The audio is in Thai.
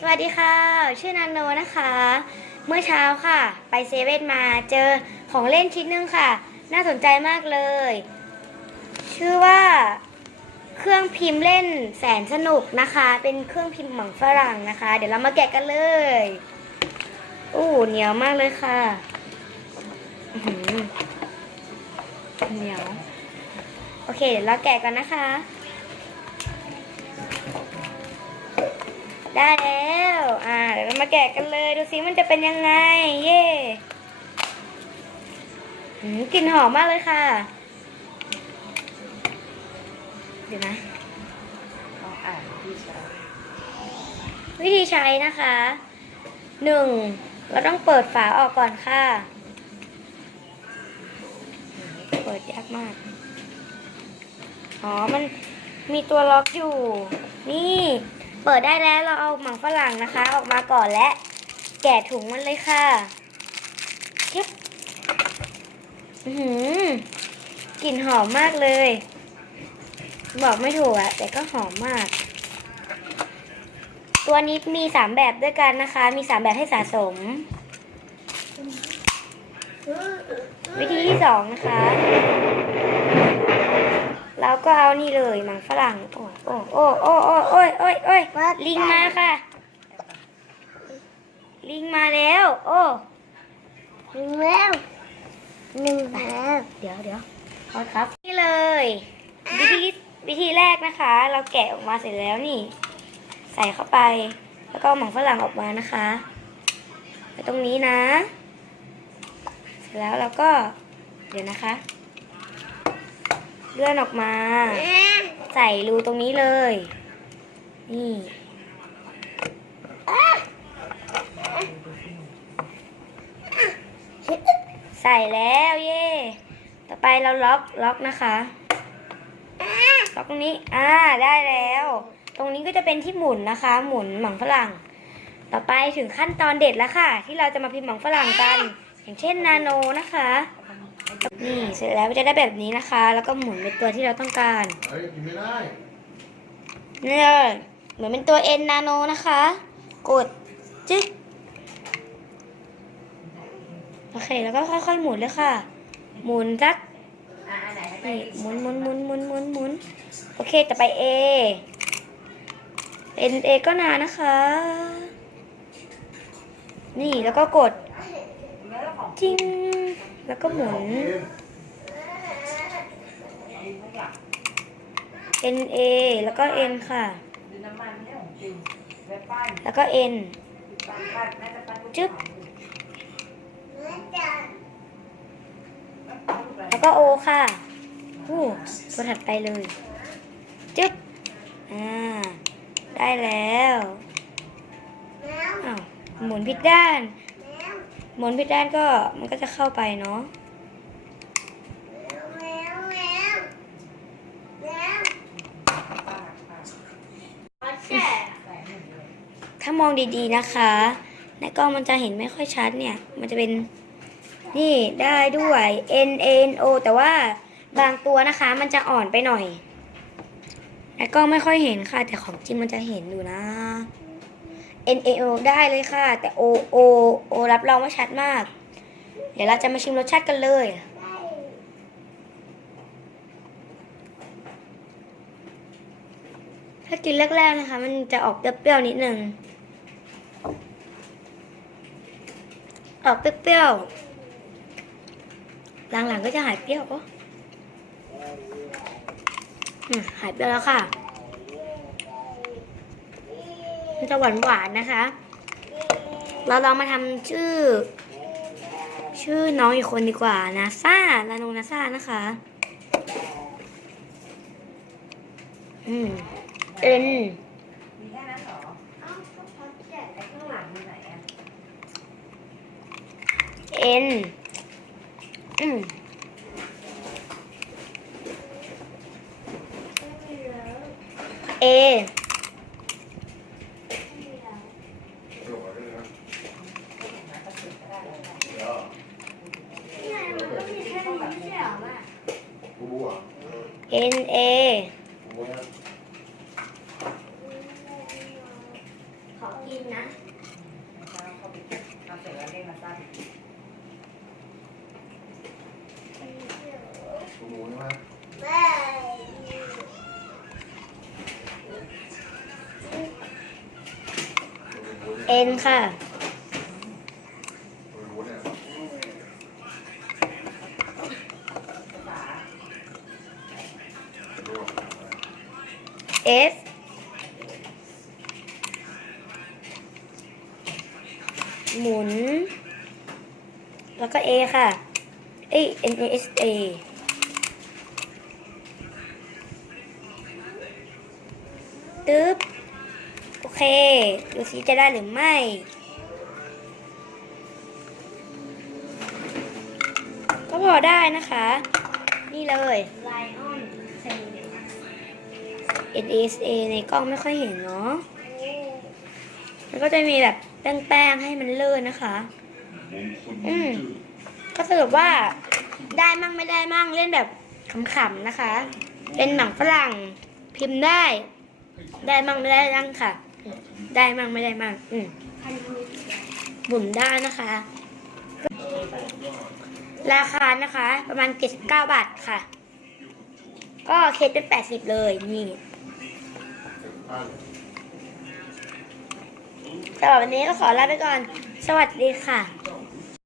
สวัสดีค่ะชื่อนาโนนะคะ เมื่อเช้าค่ะไปเซเว่นมาเจอของเล่นชิ้นนึงค่ะน่าสนใจมากเลยชื่อว่าเครื่องพิมพ์เล่นแสนสนุกนะคะเป็นเครื่องพิมพ์หมังฝรั่งนะคะเดี๋ยวเรามาแกะกันเลยอู้เหนียวมากเลยค่ะเหนียวโอเคเดี๋ยวเราแกะกันนะคะได้แล้วเดี๋ยวเรามาแกะกันเลยดูซิมันจะเป็นยังไงเย่กลิ่นหอมมากเลยค่ะเดี๋ยวนะวิธีใช้นะคะ1เราต้องเปิดฝาออกก่อนค่ะเปิดยากมากมันมีตัวล็อกอยู่นี่เปิดได้แล้วเราเอาหมังฝรั่งนะคะออกมาก่อนและแกะถุงมันเลยค่ะเก็บกลิ่นหอมมากเลยบอกไม่ถูกอะแต่ก็หอมมากตัวนี้มี3แบบด้วยกันนะคะมี3แบบให้สะสมวิธีที่2นะคะเราก็เอานี่เลยหมังฝรั่งโอ้ยลิงมาค่ะลิงมาแล้วลิงแล้วเดี๋ยวขอครับนี่เลยวิธีแรกนะคะเราแกะออกมาเสร็จแล้วนี่ใส่เข้าไปแล้วก็หมังฝรั่งออกมานะคะไปตรงนี้นะเสร็จแล้วเราก็เดี๋ยวนะคะเลื่อนออกมาใส่รูตรงนี้เลยนี่ใส่แล้วเย่ต่อไปเราล็อกนะคะล็อกตรงนี้ได้แล้วตรงนี้ก็จะเป็นที่หมุนนะคะหมุนหมังฝรั่งต่อไปถึงขั้นตอนเด็ดแล้วค่ะที่เราจะมาพิมพ์หมังฝรั่งกันอย่างเช่นนาโนนะคะนี่เสร็จแล้วจะได้แบบนี้นะคะแล้วก็หมุนเป็นตัวที่เราต้องการกินไม่ได้นี่เลยเหมือนเป็นตัว N นาโนนะคะกดจึ๊กโอเคแล้วก็ค่อยๆหมุนเลยค่ะหมุนสักนี่หมุนโอเคต่อไป A เป็น A ก็นานนะคะนี่แล้วก็กดจิ้งแล้วก็หมุน N A แล้วก็ N ค่ะแล้วก็ N จึ๊บแล้วก็ O ค่ะตัวถัดไปเลยจึ๊บได้แล้วหมุนผิดด้านก็มันก็จะเข้าไปเนาะถ้ามองดีๆนะคะในกล้องมันจะเห็นไม่ค่อยชัดเนี่ยมันจะเป็นนี่ได้ด้วย N A N O แต่ว่าบางตัวนะคะมันจะอ่อนไปหน่อยในกล้องไม่ค่อยเห็นค่ะแต่ของจริงมันจะเห็นอยู่นะ N A O ได้เลยค่ะแต่ O รับรองว่าชัดมากเดี๋ยวเราจะมาชิมรสชาติกันเลยถ้ากินแรกๆนะคะมันจะออกเปรี้ยวๆนิดนึงออกเปรี้ยวๆหลังๆก็จะหายเปรี้ยวหายเปรี้ยวแล้วค่ะมันจะหวานๆนะคะเราลองมาทำชื่อน้องอีกคนดีกว่านาซานะคะเอ็นเอN A ขอกิน กินนะ ทำเสร็จแล้วเล่นมาสั้น หมูใช่ไหม เอ็นค่ะ หมูเนี่ย F หมุน แล้วก็ A ค่ะN A S A ตึ๊บ โอเค ดูสิจะได้หรือไม่ ก็พอได้นะคะ นี่เลย Lion N A S A ในกล้องไม่ค่อยเห็นเนาะ มันก็จะมีแบบแป้งๆให้มันเลื่อนนะคะ ก็สรุปว่าได้มั่งไม่ได้มั่งเล่นแบบขำๆนะคะ เป็นหนังฝรั่งพิมพ์ได้ ได้มั่งไม่ได้มั่งค่ะ ได้มั่งไม่ได้มั่งหมุนได้นะคะ ราคานะคะประมาณ79 บาทค่ะ ก็เคสเป็น80เลยนี่สำหรับวันนี้ก็ขอลาไปก่อน สวัสดีค่ะ